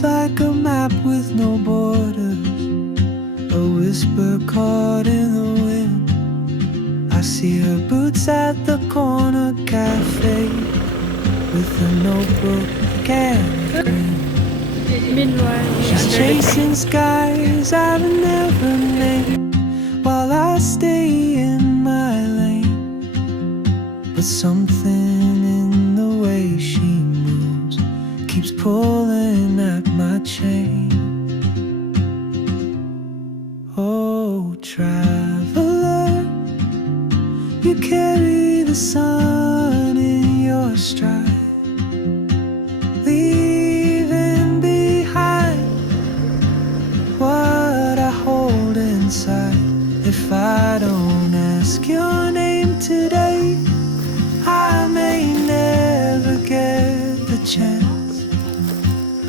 moves like a map with no borders, a whisper caught in the wind. I see her boots at the corner cafe with a notebook and a grin. She's chasing skies I've never named while I stay in my lane. But something in the way she moves keeps pulling at my chain. Oh, traveler, you carry the sun in your stride, leaving behind what I hold inside. If I don't ask your name today, I may never get the chance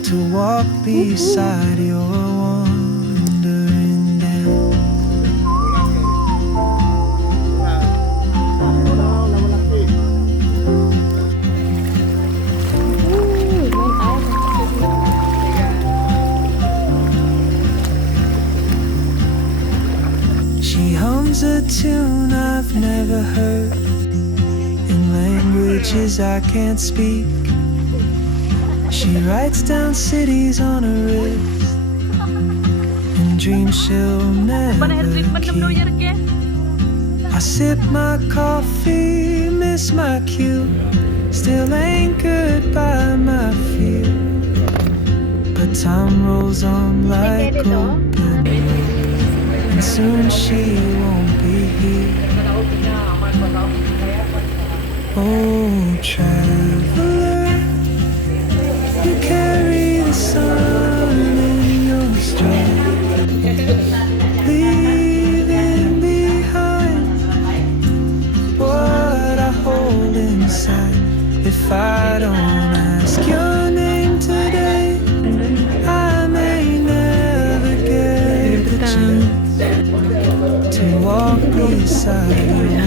to walk beside your wandering dance. She hums a tune I've never heard in languages I can't speak. She writes down cities on her wrist and dreams she'll never keep. I sip my coffee, miss my cue, still anchored by my fear. But time rolls on like open, and soon she won't be here. Oh, traveler, you carry the sun in your stride, leaving behind what I hold inside. If I don't ask your name today, I may never get the chance to walk beside you.